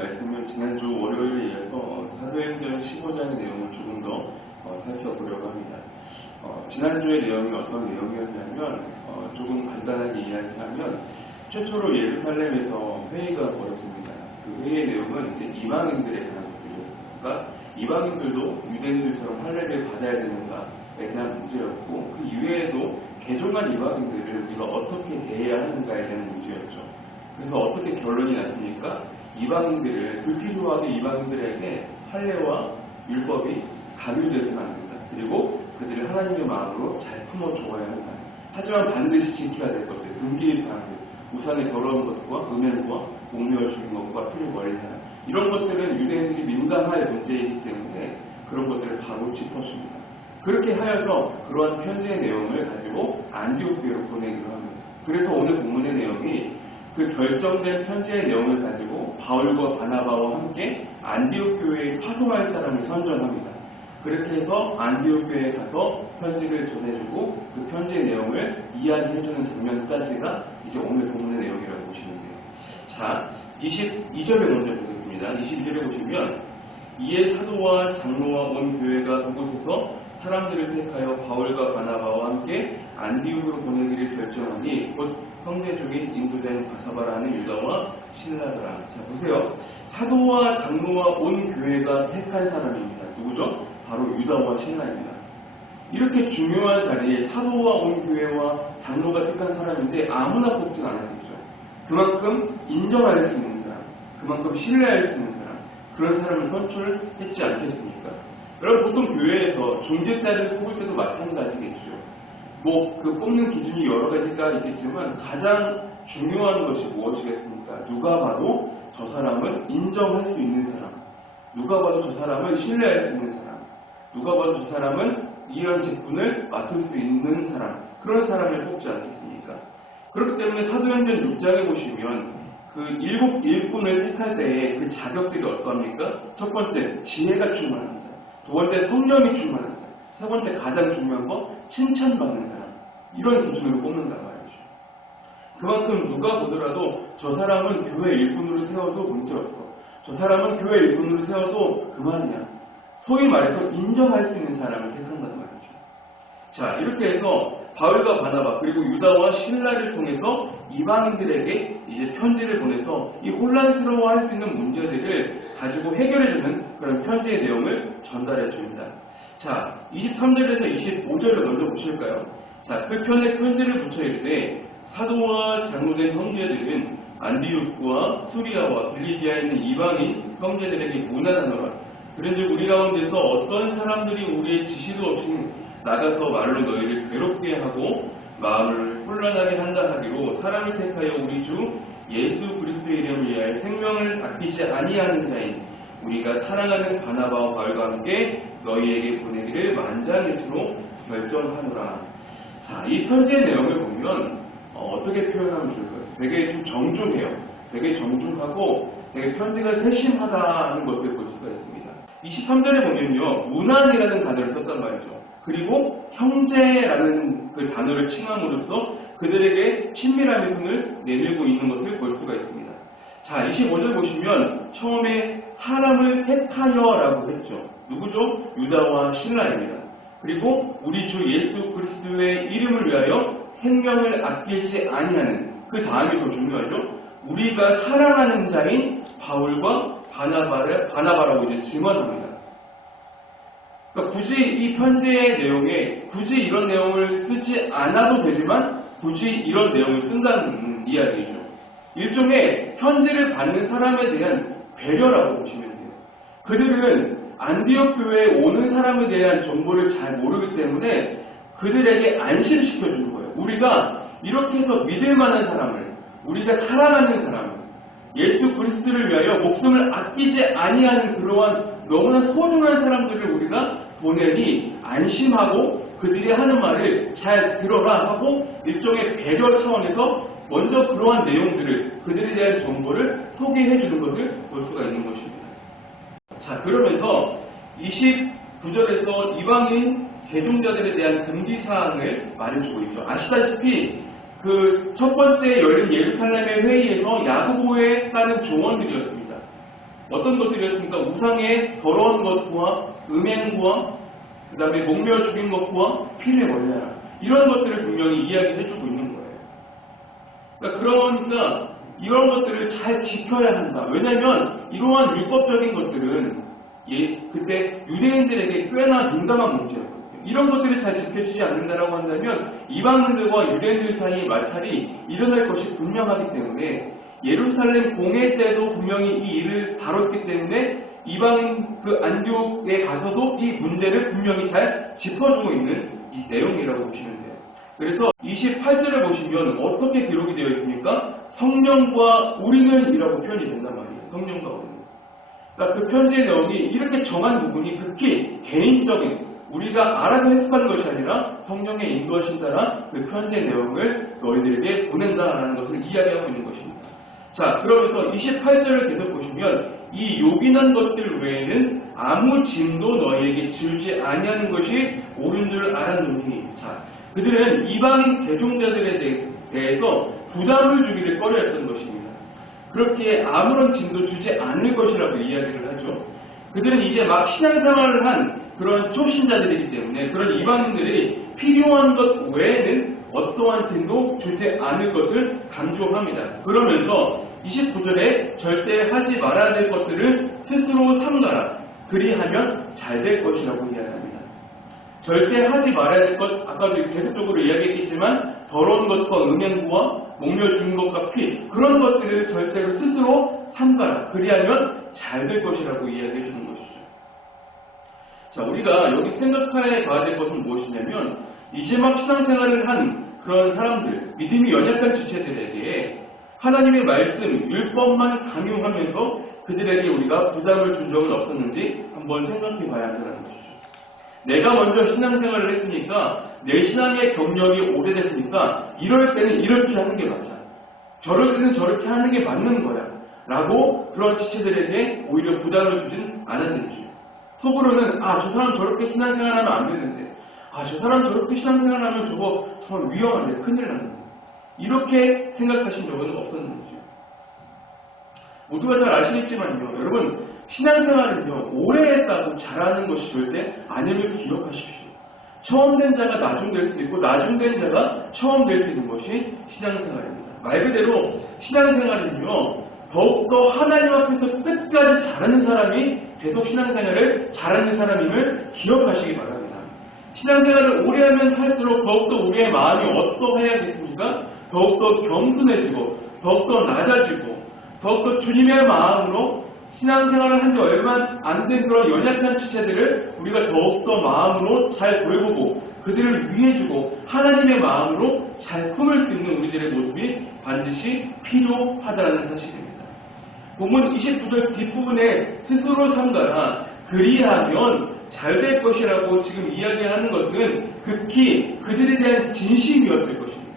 말씀은 지난주 월요일에 이어서 사도행전 15장의 내용을 조금 더 살펴보려고 합니다. 지난주의 내용이 어떤 내용이었냐면 조금 간단하게 이야기하면 최초로 예루살렘에서 회의가 벌어집니다. 그 회의의 내용은 이제 이방인들에 대한 것들이었어요. 그러니까 이방인들도 유대인들처럼 할례를 받아야 되는가에 대한 문제였고, 그 이외에도 개종한 이방인들을 우리가 어떻게 대해야 하는가에 대한 문제였죠. 그래서 어떻게 결론이 났습니까? 이방인들을 불필요하게 이방인들에게 할례와 율법이 강요되어서는 안 된다. 그리고 그들을 하나님의 마음으로 잘 품어 주어야 한다. 하지만 반드시 지켜야 될 것들, 금기의 사항들, 우상의 더러운 것과 음행과 목매어 죽인 것과 피를 멀리하라. 이런 것들은 유대인들이 민감할 문제이기 때문에 그런 것들을 바로 짚어줍니다. 그렇게 하여서 그러한 편지의 내용을 가지고 안디옥 교회로 보내기로 합니다. 그래서 오늘 본문의 내용이 그 결정된 편지의 내용을 가지고 바울과 바나바와 함께 안디옥 교회에 파송할 사람을 선전합니다. 그렇게 해서 안디옥 교회에 가서 편지를 전해주고 그 편지의 내용을 이야기해주는 장면까지가 이제 오늘 본문의 내용이라고 보시면 돼요. 자, 22절에 먼저 보겠습니다. 22절에 보시면 이에 사도와 장로와 온 교회가 그곳에서 사람들을 택하여 바울과 바나바와 함께 안디옥으로 보내기를 결정하니 곧 형제 중인 인도자인 바사바라는 유다와 실라더라. 자, 보세요. 사도와 장로와 온 교회가 택한 사람입니다. 누구죠? 바로 유다와 실라입니다. 이렇게 중요한 자리에 사도와 온 교회와 장로가 택한 사람인데 아무나 뽑지 않았겠죠. 그만큼 인정할 수 있는 사람, 그만큼 신뢰할 수 있는 사람, 그런 사람을 선출했지 않겠습니까? 여러분, 보통 교회에서 중재자를 뽑을 때도 마찬가지겠죠. 그 뽑는 기준이 여러 가지가 있겠지만 가장 중요한 것이 무엇이겠습니까? 누가 봐도 저 사람은 인정할 수 있는 사람, 누가 봐도 저 사람은 신뢰할 수 있는 사람, 누가 봐도 저 사람은 이런 직분을 맡을 수 있는 사람, 그런 사람을 뽑지 않겠습니까? 그렇기 때문에 사도행전 6장에 보시면 그 7 일꾼을 택할 때의 그 자격들이 어떠합니까? 첫 번째, 지혜가 충만한 자. 두 번째, 성령이 충만한 자. 세 번째, 가장 중요한 거, 칭찬받는 사람. 이런 기준으로 뽑는단 말이죠. 그만큼 누가 보더라도 저 사람은 교회 일꾼으로 세워도 문제없어. 저 사람은 교회 일꾼으로 세워도 그만이야. 소위 말해서 인정할 수 있는 사람을 택한단 말이죠. 자, 이렇게 해서 바울과 바나바 그리고 유다와 실라를 통해서 이방인들에게 이제 편지를 보내서 이 혼란스러워할 수 있는 문제들을 가지고 해결해주는 그런 편지의 내용을 전달해 줍니다. 자, 23절에서 25절을 먼저 보실까요? 자, 그 편에 편지를 붙여 이르되 사도와 장로된 형제들은 안디옥과 수리아와 빌리기아에 있는 이방인 형제들에게 문안하노라. 그런즉 우리 가운데서 어떤 사람들이 우리의 지시도 없이 나가서 말로 너희를 괴롭게 하고 마음을 혼란하게 한다 하기로 사람을 택하여 우리 주 예수 그리스도의 이름을 위하여 생명을 아끼지 아니하는 자인 우리가 사랑하는 바나바와 바울과 함께 너희에게 보내기를 만장일치로 결정하노라. 자, 이 편지의 내용을 보면 어떻게 표현하면 좋을까요? 되게 좀 정중해요. 되게 정중하고 되게 편지가 세심하다는 것을 볼 수가 있습니다. 23절에 보면요, 문안이라는 단어를 썼단 말이죠. 그리고 형제라는 그 단어를 칭함으로써 그들에게 친밀함의 손을 내밀고 있는 것을 볼 수가 있습니다. 자, 25절 보시면 처음에 사람을 택하여라고 했죠. 누구죠? 유다와 실라입니다. 그리고 우리 주 예수 그리스도의 이름을 위하여 생명을 아끼지 아니하는, 그 다음이 더 중요하죠. 우리가 사랑하는 자인 바울과 바나바라고 이제 증언합니다. 그러니까 굳이 이 편지의 내용에 굳이 이런 내용을 쓰지 않아도 되지만 굳이 이런 내용을 쓴다는 이야기죠. 일종의 편지를 받는 사람에 대한 배려라고 보시면 돼요. 그들은 안디옥 교회에 오는 사람에 대한 정보를 잘 모르기 때문에 그들에게 안심시켜주는 거예요. 우리가 이렇게 해서 믿을 만한 사람을, 우리가 사랑하는 사람을, 예수 그리스도를 위하여 목숨을 아끼지 아니하는 그러한 너무나 소중한 사람들을 우리가 보내니 안심하고 그들이 하는 말을 잘 들어라 하고 일종의 배려 차원에서 먼저 그러한 내용들을, 그들에 대한 정보를 소개해 주는 것을 볼 수가 있는 것입니다. 자, 그러면서 29절에서 이방인 개종자들에 대한 금기사항을 말해주고 있죠. 아시다시피 그 첫 번째 열린 예루살렘의 회의에서 야고보에 따른 조언들이었습니다. 어떤 것들이었습니까? 우상의 더러운 것과 음행과 그 다음에 목매어 죽인 것과 피를 멀리하라. 이런 것들을 분명히 이야기해주고 있는 거예요. 그러니까 이런 것들을 잘 지켜야 한다. 왜냐하면 이러한 율법적인 것들은 그때 유대인들에게 꽤나 민감한 문제였거든요. 이런 것들을 잘 지켜지지 않는다라고 한다면 이방인들과 유대인들 사이의 마찰이 일어날 것이 분명하기 때문에 예루살렘 공회 때도 분명히 이 일을 다뤘기 때문에 이방인 그 안디옥에 가서도 이 문제를 분명히 잘 짚어주고 있는 이 내용이라고 보시면 돼요. 그래서 28절을 보시면 어떻게 기록이 되어 있습니까? 성령과 우리는 이라고 표현이 된단 말이에요. 성령과 우리는. 그러니까 그 편지의 내용이 이렇게 정한 부분이 극히 개인적인 우리가 알아서 해석하는 것이 아니라 성령의 인도하신 따라 그 편지의 내용을 너희들에게 보낸다라는 것을 이야기하고 있는 것입니다. 자, 그러면서 28절을 계속 보시면 이 요긴한 것들 외에는 아무 짐도 너희에게 지우지 아니하는 것이 옳은 줄 알았느니. 자, 그들은 이방인 개종자들에 대해서 부담을 주기를 꺼려했던 것입니다. 그렇게 아무런 짐도 주지 않을 것이라고 이야기를 하죠. 그들은 이제 막 신앙생활을 한 그런 초신자들이기 때문에 그런 이방인들이 필요한 것 외에는 어떠한 짐도 주지 않을 것을 강조합니다. 그러면서 29절에 절대 하지 말아야 될 것들을 스스로 삼가라. 그리하면 잘 될 것이라고 이야기합니다. 절대 하지 말아야 될 것, 아까도 계속적으로 이야기했겠지만 더러운 것과 음행과 목며 죽은 것과 피, 그런 것들을 절대로 스스로 삼가라. 그리하면 잘 될 것이라고 이야기해 주는 것이죠. 자, 우리가 여기 생각해 봐야 될 것은 무엇이냐면 이제 막 신앙생활을 한 그런 사람들, 믿음이 연약한 지체들에게 하나님의 말씀, 율법만 강요하면서 그들에게 우리가 부담을 준 적은 없었는지 한번 생각해 봐야 한다는 것이죠. 내가 먼저 신앙생활을 했으니까 내 신앙의 경력이 오래됐으니까 이럴 때는 이렇게 하는 게 맞아. 저럴 때는 저렇게 하는 게 맞는 거야. 라고 그런 지체들에게 오히려 부담을 주진 않았는지. 속으로는 저 사람 저렇게 신앙생활하면 안 되는데 저 사람 저렇게 신앙생활하면 저거 정말 위험한데 큰일 나는데 이렇게 생각하신 적은 없었는지요. 모두가 잘 아시겠지만요. 여러분 신앙생활은요 오래 했다고 잘하는 것이 절대 아님을 기억하십시오. 처음 된 자가 나중 될 수도 있고 나중 된 자가 처음 될 수 있는 것이 신앙생활입니다. 말 그대로 신앙생활은요 더욱더 하나님 앞에서 끝까지 잘하는 사람이 계속 신앙생활을 잘하는 사람임을 기억하시기 바랍니다. 신앙생활을 오래 하면 할수록 더욱더 우리의 마음이 어떠해야겠습니까? 더욱더 겸손해지고 더욱더 낮아지고 더욱더 주님의 마음으로 신앙생활을 한 지 얼마 안 된 그런 연약한 지체들을 우리가 더욱더 마음으로 잘 돌보고 그들을 위해주고 하나님의 마음으로 잘 품을 수 있는 우리들의 모습이 반드시 필요하다는 사실입니다. 본문 29절 뒷부분에 스스로 삼가라 그리하면 잘 될 것이라고 지금 이야기하는 것은 극히 그들에 대한 진심이었을 것입니다.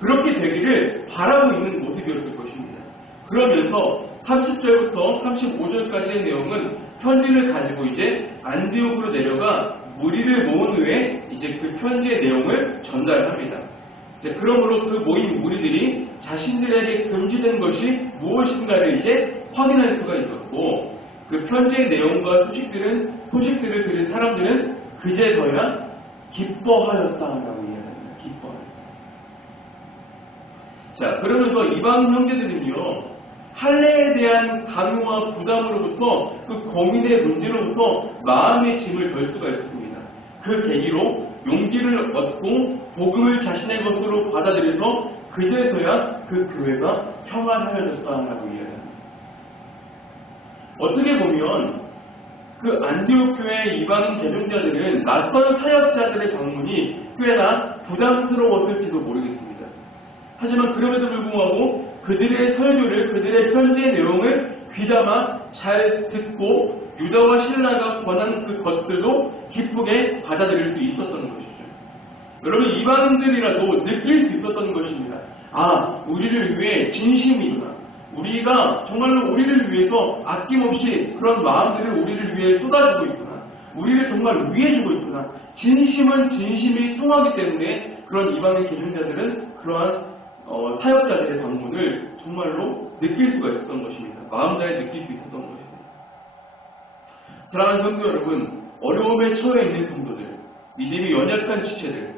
그렇게 되기를 바라고 있는 모습이었을 것입니다. 그러면서 30절부터 35절까지의 내용은 편지를 가지고 이제 안디옥으로 내려가 무리를 모은 후에 이제 그 편지의 내용을 전달합니다. 그러므로 그 모인 무리들이 자신들에게 금지된 것이 무엇인가를 이제 확인할 수가 있었고 그 편지의 내용과 소식들을 들은 사람들은 그제서야 기뻐하였다라고 이야기합니다. 기뻐하였다. 자, 그러면서 이방 형제들은요 할례에 대한 강요와 부담으로부터 그 고민의 문제로부터 마음의 짐을 덜 수가 있습니다. 그 계기로 용기를 얻고 복음을 자신의 것으로 받아들여서 그제서야 그 교회가 평안하여졌다라고 이야기합니다. 어떻게 보면 그 안디옥 교회의 이방인 개종자들은 낯선 사역자들의 방문이 꽤나 부담스러웠을지도 모르겠습니다. 하지만 그럼에도 불구하고 그들의 설교를 그들의 편지의 내용을 귀담아 잘 듣고 유다와 신라가 권한 그 것들도 기쁘게 받아들일 수 있었던 것이죠. 여러분 이방인들이라도 느낄 수 있었던 것입니다. 우리를 위해 진심이구나. 우리가 정말로 우리를 위해서 아낌없이 그런 마음들을 우리를 위해 쏟아주고 있구나. 우리를 정말 위해주고 있구나. 진심은 진심이 통하기 때문에 그런 이방인 개종자들은 그러한 사역자들의 방문을 정말로 느낄 수가 있었던 것입니다. 마음 다해 느낄 수 있었던 것입니다. 사랑하는 성도 여러분, 어려움에 처해 있는 성도들, 믿음이 연약한 지체들,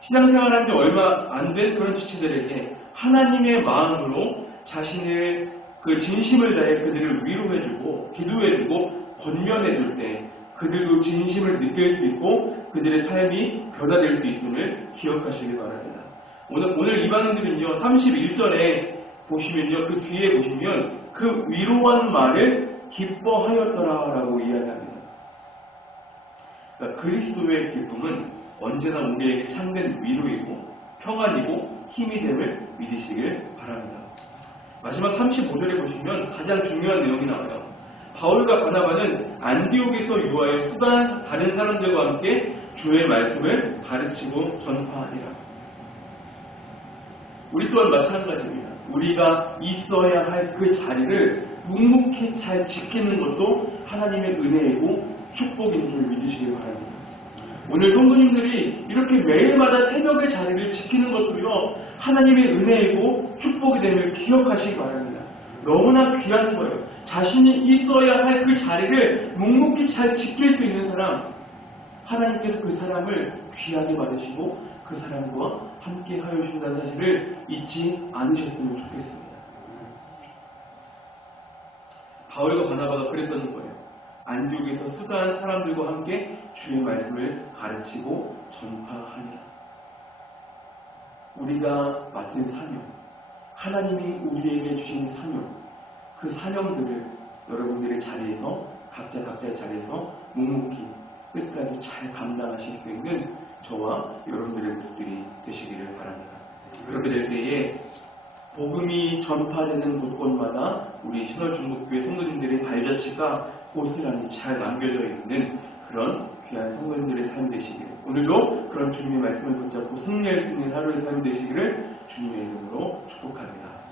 신앙생활한 지 얼마 안 된 그런 지체들에게 하나님의 마음으로 자신의 그 진심을 다해 그들을 위로해주고 기도해주고 권면해줄 때 그들도 진심을 느낄 수 있고 그들의 삶이 변화될 수 있음을 기억하시기 바랍니다. 오늘 이방인들은요 31절에 보시면요 그 뒤에 보시면 그 위로한 말을 기뻐하였더라라고 이야기합니다. 그러니까 그리스도의 기쁨은 언제나 우리에게 참된 위로이고 평안이고 힘이 됨을 믿으시길 바랍니다. 마지막 35절에 보시면 가장 중요한 내용이 나와요. 바울과 바나바는 안디옥에서 유하여 수단 다른 사람들과 함께 주의 말씀을 가르치고 전파하니라. 우리 또한 마찬가지입니다. 우리가 있어야 할 그 자리를 묵묵히 잘 지키는 것도 하나님의 은혜이고 축복인 줄 믿으시길 바랍니다. 오늘 성도님들이 이렇게 매일마다 새벽의 자리를 지키는 것도요 하나님의 은혜이고 축복이 됨을 기억하시기 바랍니다. 너무나 귀한 거예요. 자신이 있어야 할 그 자리를 묵묵히 잘 지킬 수 있는 사람, 하나님께서 그 사람을 귀하게 받으시고 그 사람과 함께 하여 주신다는 사실을 잊지 않으셨으면 좋겠습니다. 바울과 바나바가 그랬던 거예요. 안디옥에서 수다한 사람들과 함께 주의 말씀을 가르치고 전파하니라. 우리가 맡은 사명, 하나님이 우리에게 주신 사명, 그 사명들을 여러분들의 자리에서 각자의 자리에서 묵묵히 끝까지 잘 감당하실 수 있는 저와 여러분들의 모습들이 되시기를 바랍니다. 그렇게 될 때에 복음이 전파되는 곳곳마다 우리 신월중국교회 성도님들의 발자취가 고스란히 잘 남겨져 있는 그런 귀한 성도님들의 삶이 되시기를, 오늘도 그런 주님의 말씀을 붙잡고 승리할 수 있는 하루의 삶이 되시기를 주님의 이름으로 축복합니다.